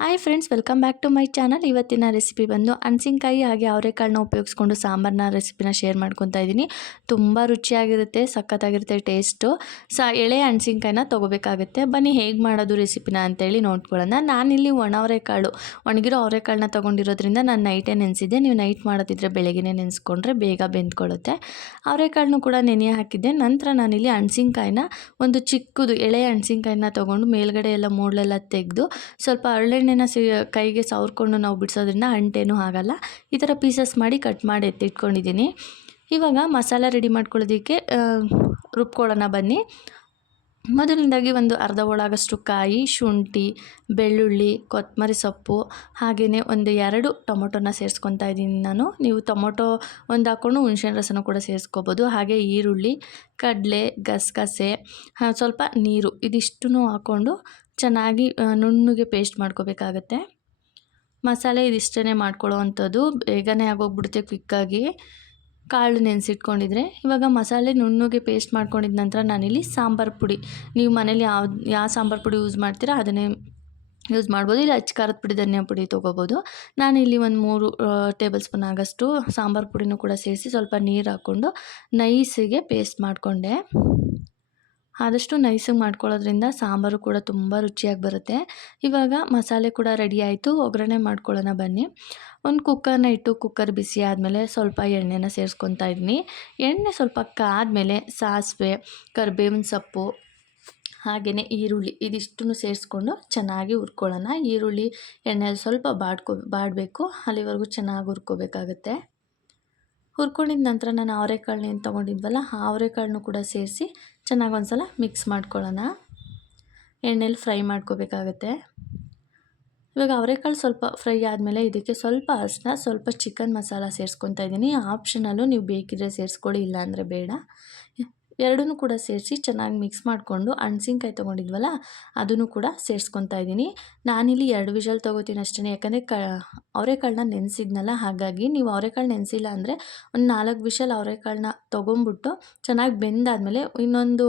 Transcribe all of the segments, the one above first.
Hi friends welcome back to my channel ಇವತ್ತಿನ recipe ಬಂದು ಹಣ್ಸಿನ್ಕಾಯಿ ಹಾಗೆ ಅವರೆಕಾಳನ್ನ ಉಪಯೋಗಿಸ್ಕೊಂಡು ಸಾಂಬಾರನ್ನ ರೆಸಿಪಿನ ಶೇರ್ ಮಾಡ್ಕೊತಾ ಇದ್ದೀನಿ. ತುಂಬ ರುಚಿಯಾಗಿರುತ್ತೆ, ಸಖತ್ತಾಗಿರುತ್ತೆ ಟೇಸ್ಟು ಸ ಎಳೆ ಹಣಸಿನ್ಕಾಯಿನ ತೊಗೋಬೇಕಾಗುತ್ತೆ. ಬನ್ನಿ ಹೇಗೆ ಮಾಡೋದು ರೆಸಿಪಿನ ಅಂತೇಳಿ ನೋಡ್ಕೊಳ್ಳೋಣ. ನಾನಿಲ್ಲಿ ಒಣ ಅವರೆಕಾಳು ಒಣಗಿರೋ ಅವರೆಕಾಳನ್ನ ತೊಗೊಂಡಿರೋದ್ರಿಂದ ನಾನು ನೈಟೇ ನೆನೆಸಿದ್ದೆ, ನೀವು ನೈಟ್ ಮಾಡೋದಿದ್ರೆ ಬೆಳಗ್ಗೆ ನೆನೆಸ್ಕೊಂಡ್ರೆ ಬೇಗ ಬೆಂದ್ಕೊಳ್ಳುತ್ತೆ. ಅವರೆಕಾಳನ್ನು ಕೂಡ ನೆನೆ ಹಾಕಿದ್ದೆ. ನಂತರ ನಾನಿಲ್ಲಿ ಹಣ್ಸಿನ್ಕಾಯಿನ ಒಂದು ಚಿಕ್ಕದು ಎಳೆ ಹಣಸಿನ್ಕಾಯಿನ ತೊಗೊಂಡು ಮೇಲ್ಗಡೆ ಎಲ್ಲ ಮೂಳೆಲ್ಲ ತೆಗೆದು ಸ್ವಲ್ಪ ಹರಳೆಣ್ಣೆನ ಸಿ, ಕೈಗೆ ಸವರ್ಕೊಂಡು ನಾವು ಬಿಡಿಸೋದ್ರಿಂದ ಅಂಟೇನೂ ಆಗಲ್ಲ. ಈ ಥರ ಪೀಸಸ್ ಮಾಡಿ ಕಟ್ ಮಾಡಿ ಎತ್ತಿಟ್ಕೊಂಡಿದ್ದೀನಿ ಇವಾಗ ಮಸಾಲ ರೆಡಿ ಮಾಡ್ಕೊಳ್ಳೋದಕ್ಕೆ ರುಬ್ಕೊಳ್ಳೋಣ ಬನ್ನಿ. ಮೊದಲನೇದಾಗಿ ಒಂದು ಅರ್ಧ ಒಳಗಷ್ಟು ಕಾಯಿ, ಶುಂಠಿ, ಬೆಳ್ಳುಳ್ಳಿ, ಕೊತ್ತಂಬರಿ ಸೊಪ್ಪು, ಹಾಗೆಯೇ ಒಂದು ಎರಡು ಟೊಮೊಟೊನ ಸೇರಿಸ್ಕೊತಾ ಇದ್ದೀನಿ ನಾನು. ನೀವು ಟೊಮೊಟೊ ಒಂದು ಹಾಕ್ಕೊಂಡು ಹುಣ್ಸೆ ರಸನ ಕೂಡ ಸೇರಿಸ್ಕೋಬೋದು. ಹಾಗೆ ಈರುಳ್ಳಿ, ಕಡಲೆ, ಗಸಗಸೆ ಸ್ವಲ್ಪ ನೀರು ಇದಿಷ್ಟು ಹಾಕ್ಕೊಂಡು ಚೆನ್ನಾಗಿ ನುಣ್ಣಗೆ ಪೇಸ್ಟ್ ಮಾಡ್ಕೋಬೇಕಾಗತ್ತೆ. ಮಸಾಲೆ ಇದಿಷ್ಟೇ ಮಾಡ್ಕೊಳ್ಳೋ ಅಂಥದ್ದು. ಬೇಗನೆ ಆಗೋಗ್ಬಿಡುತ್ತೆ ಕ್ವಿಕ್ಕಾಗಿ ಕಾಳು ನೆನೆಸಿಟ್ಕೊಂಡಿದ್ರೆ. ಇವಾಗ ಮಸಾಲೆ ನುಣ್ಣಗೆ ಪೇಸ್ಟ್ ಮಾಡ್ಕೊಂಡಿದ ನಂತರ ನಾನಿಲ್ಲಿ ಸಾಂಬಾರು ಪುಡಿ. ನೀವು ಮನೇಲಿ ಯಾವ ಯಾವ ಸಾಂಬಾರು ಪುಡಿ ಯೂಸ್ ಮಾಡ್ತೀರಾ, ಅದನ್ನೇ ಯೂಸ್ ಮಾಡ್ಬೋದು. ಇಲ್ಲ ಅಚ್ಚ ಖಾರದ ಪುಡಿ, ಧನಿಯಾ ಪುಡಿ ತೊಗೋಬೋದು. ನಾನಿಲ್ಲಿ ಒಂದು ಮೂರು ಟೇಬಲ್ ಸ್ಪೂನ್ ಆಗೋಷ್ಟು ಸಾಂಬಾರು ಪುಡಿನೂ ಕೂಡ ಸೇರಿಸಿ ಸ್ವಲ್ಪ ನೀರು ಹಾಕ್ಕೊಂಡು ನೈಸಿಗೆ ಪೇಸ್ಟ್ ಮಾಡಿಕೊಂಡೆ. ಆದಷ್ಟು ನೈಸಾಗಿ ಮಾಡ್ಕೊಳ್ಳೋದ್ರಿಂದ ಸಾಂಬಾರು ಕೂಡ ತುಂಬ ರುಚಿಯಾಗಿ ಬರುತ್ತೆ. ಇವಾಗ ಮಸಾಲೆ ಕೂಡ ರೆಡಿ ಆಯಿತು, ಒಗ್ಗರಣೆ ಮಾಡ್ಕೊಳ್ಳೋಣ ಬನ್ನಿ. ಒಂದು ಕುಕ್ಕರ್ನ ಇಟ್ಟು ಕುಕ್ಕರ್ ಬಿಸಿ ಆದಮೇಲೆ ಸ್ವಲ್ಪ ಎಣ್ಣೆನ ಸೇರಿಸ್ಕೊತಾ ಇದ್ದೀನಿ ಎಣ್ಣೆ ಸ್ವಲ್ಪ ಕಾದ್ಮೇಲೆ ಸಾಸಿವೆ, ಕರಿಬೇವಿನ ಸೊಪ್ಪು ಹಾಗೆಯೇ ಈರುಳ್ಳಿ ಇದಿಷ್ಟನ್ನು ಸೇರಿಸ್ಕೊಂಡು ಚೆನ್ನಾಗಿ ಹುರ್ಕೊಳ್ಳೋಣ. ಈರುಳ್ಳಿ ಎಣ್ಣೆ ಸ್ವಲ್ಪ ಬಾಡ್ಕೊ, ಬಾಡಬೇಕು, ಅಲ್ಲಿವರೆಗೂ ಚೆನ್ನಾಗಿ ಹುರ್ಕೋಬೇಕಾಗತ್ತೆ. ಹುರ್ಕೊಂಡಿದ ನಂತರ ನಾನು ಅವರೆಕಾಳನ್ನ ಏನು ತೊಗೊಂಡಿದ್ವಲ್ಲ, ಆ ಅವರೆಕಾಳನ್ನೂ ಕೂಡ ಸೇರಿಸಿ ಚೆನ್ನಾಗಿ ಒಂದು ಸಲ ಮಿಕ್ಸ್ ಮಾಡ್ಕೊಳ್ಳೋಣ. ಎಣ್ಣೆಲಿ ಫ್ರೈ ಮಾಡ್ಕೋಬೇಕಾಗತ್ತೆ. ಇವಾಗ ಅವರೆಕಾಳು ಸ್ವಲ್ಪ ಫ್ರೈ ಆದಮೇಲೆ ಇದಕ್ಕೆ ಸ್ವಲ್ಪ ಅರಿಶಿನ, ಸ್ವಲ್ಪ ಚಿಕನ್ ಮಸಾಲ ಸೇರಿಸ್ಕೊತಾ ಇದ್ದೀನಿ. ಆಪ್ಷನಲ್ಲೂ ನೀವು ಬೇಕಿದ್ರೆ ಸೇರಿಸ್ಕೊಳ್ಳಿ, ಇಲ್ಲಾಂದರೆ ಬೇಡ. ಎರಡನ್ನೂ ಕೂಡ ಸೇರಿಸಿ ಚೆನ್ನಾಗಿ ಮಿಕ್ಸ್ ಮಾಡಿಕೊಂಡು ಹಣ್ಸಿನ್ಕಾಯಿ ತೊಗೊಂಡಿದ್ವಲ್ಲ, ಅದನ್ನು ಕೂಡ ಸೇರಿಸ್ಕೊತಾ ಇದ್ದೀನಿ. ನಾನಿಲ್ಲಿ ಎರಡು ವಿಷಲ್ ತೊಗೋತೀನಿ ಅಷ್ಟೇ ಯಾಕಂದರೆ ಕ, ಅವರೆಕಾಳನ್ನ ನೆನೆಸಿದ್ನಲ್ಲ, ಹಾಗಾಗಿ ನೀವು ಅವರೆಕಾಳು ನೆನೆಸಿಲ್ಲ ಅಂದರೆ ಒಂದು ನಾಲ್ಕು ವಿಷಲ್ ಅವರೆಕಾಳನ್ನ ತೊಗೊಂಬಿಟ್ಟು ಚೆನ್ನಾಗಿ ಬೆಂದಾದಮೇಲೆ ಇನ್ನೊಂದು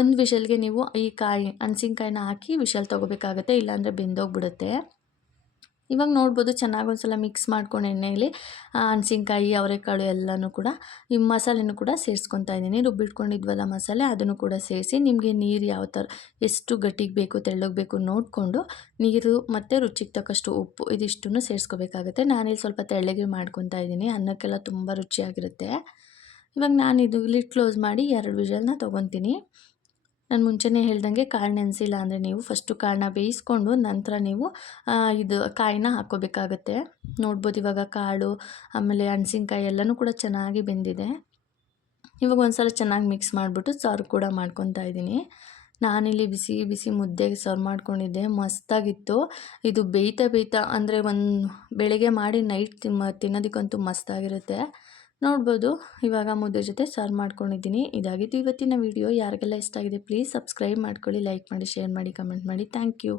ಒಂದು ವಿಷಲ್ಗೆ ನೀವು ಈ ಕಾಯಿ, ಹಣ್ಸಿನ್ಕಾಯಿನ ಹಾಕಿ ವಿಷಲ್ ತೊಗೋಬೇಕಾಗತ್ತೆ, ಇಲ್ಲಾಂದರೆ ಬೆಂದೋಗ್ಬಿಡುತ್ತೆ. ಇವಾಗ ನೋಡ್ಬೋದು ಚೆನ್ನಾಗಿ ಒಂದು ಸಲ ಮಿಕ್ಸ್ ಮಾಡ್ಕೊಂಡು ಎಣ್ಣೆಯಲ್ಲಿ ಹಣ್ಸಿನ್ಕಾಯಿ, ಅವರೆಕಾಳು ಎಲ್ಲನೂ ಕೂಡ ಈ ಮಸಾಲೆನೂ ಕೂಡ ಸೇರಿಸ್ಕೊತಾ ಇದ್ದೀನಿ. ರುಬ್ಬಿಟ್ಕೊಂಡಿದ್ವಲ್ಲ ಮಸಾಲೆ, ಅದನ್ನು ಕೂಡ ಸೇರಿಸಿ ನಿಮಗೆ ನೀರು ಯಾವ ಥರ ಎಷ್ಟು ಗಟ್ಟಿಗೆ ಬೇಕು, ತೆಳ್ಳಗೆ ಬೇಕು ನೋಡಿಕೊಂಡು ನೀರು ಮತ್ತು ರುಚಿಗೆ ತಕ್ಕಷ್ಟು ಉಪ್ಪು ಇದಿಷ್ಟನ್ನು ಸೇರಿಸ್ಕೋಬೇಕಾಗುತ್ತೆ. ನಾನಿಲ್ಲಿ ಸ್ವಲ್ಪ ತೆಳ್ಳಗೆ ಮಾಡ್ಕೊತಾ ಇದ್ದೀನಿ. ಅನ್ನಕ್ಕೆಲ್ಲ ತುಂಬ ರುಚಿಯಾಗಿರುತ್ತೆ. ಇವಾಗ ನಾನು ಇದು ಲಿಟ್ ಕ್ಲೋಸ್ ಮಾಡಿ ಎರಡು ವಿಷಲ್ನ ತೊಗೊತೀನಿ. ನಾನು ಮುಂಚೆನೇ ಹೇಳ್ದಂಗೆ ಕಾಳು ನೆನೆಸಿಲ್ಲ ಅಂದರೆ ನೀವು ಫಸ್ಟು ಕಾಳನ್ನ ಬೇಯಿಸ್ಕೊಂಡು ನಂತರ ನೀವು ಇದು ಕಾಯಿನ ಹಾಕ್ಕೋಬೇಕಾಗತ್ತೆ ನೋಡ್ಬೋದು ಇವಾಗ ಕಾಳು, ಆಮೇಲೆ ಹಣ್ಸಿನ್ಕಾಯಿ ಎಲ್ಲನೂ ಕೂಡ ಚೆನ್ನಾಗಿ ಬೆಂದಿದೆ. ಇವಾಗ ಒಂದು ಸಲ ಚೆನ್ನಾಗಿ ಮಿಕ್ಸ್ ಮಾಡಿಬಿಟ್ಟು ಸಾರು ಕೂಡ ಮಾಡ್ಕೊತಾ ಇದ್ದೀನಿ. ನಾನಿಲ್ಲಿ ಬಿಸಿ ಬಿಸಿ ಮುದ್ದೆಗೆ ಸರ್ವ್ ಮಾಡ್ಕೊಂಡಿದ್ದೆ, ಮಸ್ತಾಗಿತ್ತು. ಇದು ಬೇಯ್ತಾ ಬೇಯ್ತಾ ಅಂದರೆ ಒಂದು, ಬೆಳಗ್ಗೆ ಮಾಡಿ ನೈಟ್ ತಿನ್ನೋದಕ್ಕಂತೂ ಮಸ್ತಾಗಿರುತ್ತೆ. ನೋಡ್ಬೋದು. ಇವಾಗ ಮುದ್ದೆ ಜೊತೆ ಸರ್ವ್ ಮಾಡ್ಕೊಂಡಿದ್ದೀನಿ. ಇದಾಗಿತ್ತು ಇವತ್ತಿನ ವಿಡಿಯೋ. ಯಾರಿಗೆಲ್ಲ ಇಷ್ಟ ಆಗಿದೆ, ಪ್ಲೀಸ್ ಸಬ್ಸ್ಕ್ರೈಬ್ ಮಾಡ್ಕೊಳ್ಳಿ, ಲೈಕ್ ಮಾಡಿ, ಶೇರ್ ಮಾಡಿ, ಕಮೆಂಟ್ ಮಾಡಿ. Thank you.